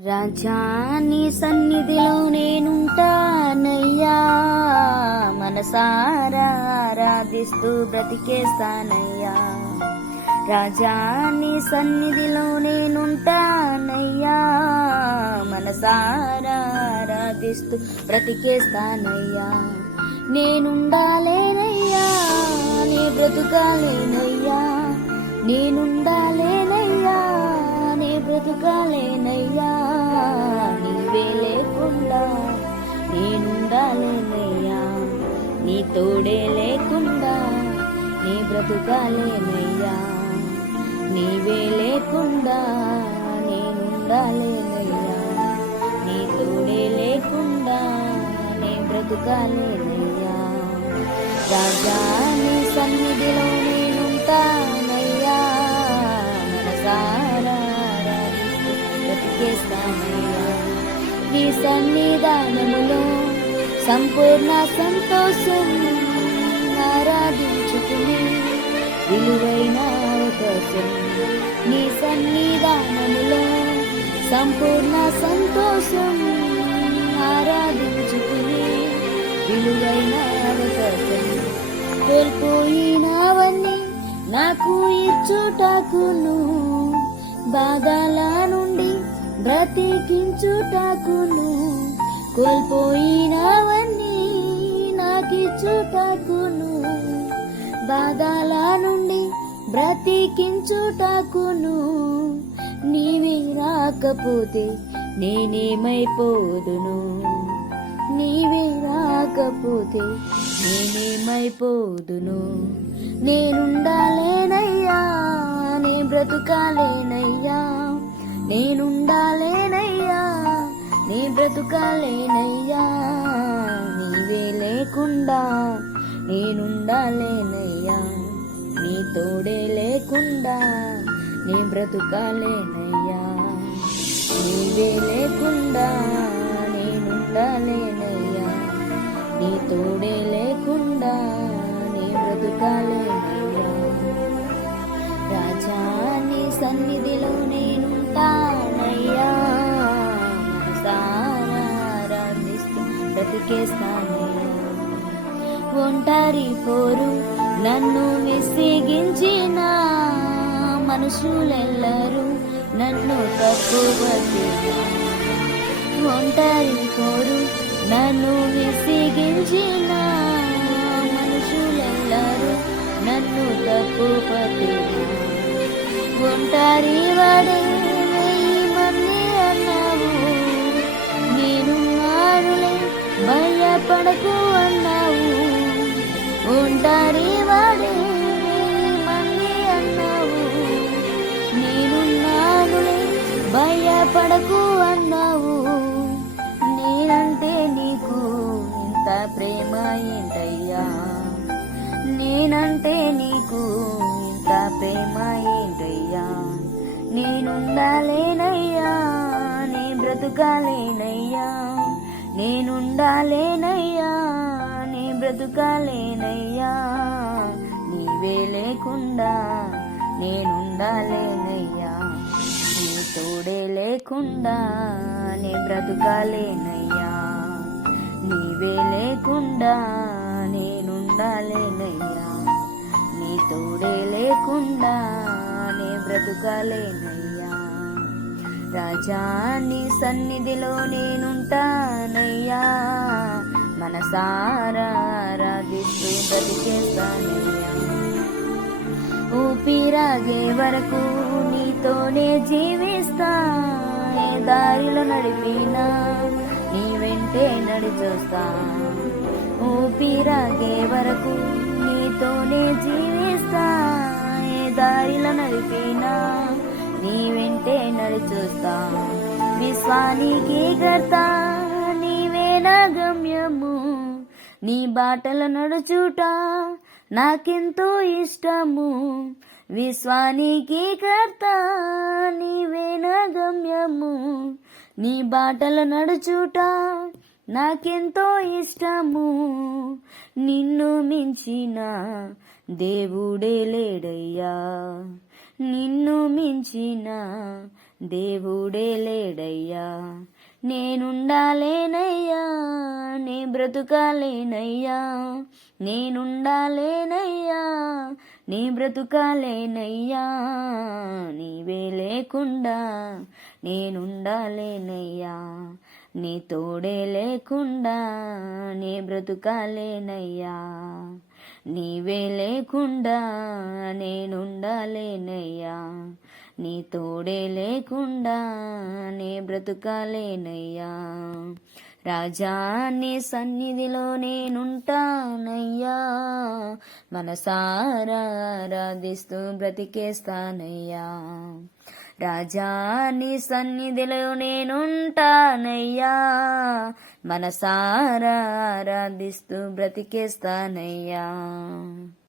రాజా నీ సన్నిధిలో నేనుంటానయ్యా, మనసారా ఆరాధిస్తూ బ్రతికేస్తానయ్యా. రాజా నీ సన్నిధిలో నేనుంటానయ్యా, మనసారా ఆరాధిస్తూ బ్రతికేస్తానయ్యా. నేనుండాలేనయ్యా, నీ బ్రతుకాలేనయ్యా, నేనుండాలేనయ్యా, నీ బ్రతుకాలేనయ్యా. నీవే లేకుండా నేనుండాలేనయ్యా, నీ తోడే లేకుండా నీ బ్రతుకాలేనయ్యా. నీవే లేకుండా నేనుండాలేనయ్యా, నీ తోడే లేకుండా నీ బ్రతుకాలేనయ్యా. రాజా నీ సన్నిధిలో నేనుంటానయ్యా, మనసారా ఆరాధిస్తూ బ్రతికేస్తానయ్యా. నీ సన్నిధానములో సంపూర్ణ సంతోషం ఆరాధించుకుని విలువైన అవకాశం. నీ సన్నిధానములో సంపూర్ణ సంతోషం ఆరాధించుకుని విలువైన అవకాశం. కోల్పోయినవన్నీ నాకు ఇచ్చుటకును, బాధల నుండి బ్రతికించుటకును. కోల్పోయినవన్నీ నాకిచ్చుటకును, బాధల నుండి బ్రతికించుటకును. నీవే రాకపోతే నేనేమైపోదును, నీవే రాకపోతే నేనేమైపోదును. నేనుండాలేనయ్యా, నే బ్రతుకాలేనయ్యా, నేనుండాలేనయ్యా, నీ బ్రతుకాలేనయ్యా. నీవే లేకుండా నేనుండాలేనయ్యా, నీ తోడే లేకుండా నీ బ్రతుకాలేనయ్యా. నీవే లేకుండా నేనుండాలేనయ్యా, నీ తోడే లేకుండా నీ బ్రతుకాలేనయ్యా. రాజా నీ సన్నిధిలో నేనుంటానయ్యా, మనసారా ఆరాధిస్తూ బ్రతికేస్తానయ్యా. ఒంటరి పోరు నన్ను విసిగించిన మనుషులెల్లరూ నన్ను తప్పుపట్టిన. ఒంటరి పోరు నన్ను విసిగించిన మనుషులెల్లరూ నన్ను తప్పుపట్టిన. ఒంటరి వాడే 1000 మంది అన్నావు, నేను మారులే భయపడకు అన్నావు. ఒంటరి వాడే 1000 మంది అన్నావు, నేనున్నానులే భయపడకు అన్నావు. నేనంటే నీకు ఇంత ప్రేమ ఏంటయ్యా, నేనంటే నీకు ఇంత ప్రేమ ఏంటయ్యా. నేనుండాలేనయ్యా, నీ బ్రతుకాలేనయ్యా, నేనుండాలేనయ్యా, నీ బ్రతుకాలేనయ్యా. నీవే లేకుండా నేనుండాలేనయ్యా, నీ తోడే లేకుండా నీ బ్రతుకాలేనయ్యా. నీవే లేకుండా నేనుండాలేనయ్యా, నీ తోడే లేకుండా నీ బ్రతుకాలేనయ్యా. రాజా నీ సన్నిధిలో నేనుంటానయ్యా, మనసారా ఆరాధిస్తూ బ్రతికేస్తానయ్యా. ఊపిరాగే వరకు నీతోనే జీవిస్తా, ఏ దారిలో నడిపినా నీ వెంటే నడిచొస్తా. ఊపిరాగే వరకు నీతోనే జీవిస్తా, ఏ దారిలో నడిపినా నీ వెంటే నడిచొస్తా. విశ్వానికి కర్త నీవే నా గమ్యము, నీ బాటలు నడుచుట నాకెంతో ఇష్టము. విశ్వానికి కర్త నీవే నా గమ్యము, నీ బాటలు నడుచుట నాకెంతో ఇష్టము. నిన్ను మించిన దేవుడే లేడయ్యా, నిన్ను మించిన దేవుడే లేడయ్యా, నేనుండాలేనయ్యా, నీ బ్రతుకాలేనయ్యా, నేనుండాలేనయ్యా, నీ బ్రతుకాలేనయ్యా, నీవే లేకుండా నేనుండాలేనయ్యా, నీ తోడే లేకుండా నీ బ్రతుకాలేనయ్యా, నీవే లేకుండా నేనుండాలేనయ్యా, నీ తోడే లేకుండా నే బ్రతుకాలేనయ్యా. రాజా నీ సన్నిధిలో నేనుంటానయ్యా, మనసారా ఆరాధిస్తూ బ్రతికేస్తానయ్యా. రాజా నీ సన్నిధిలో నేనుంటానయ్యా, మనసారా ఆరాధిస్తూ బ్రతికేస్తానయ్యా.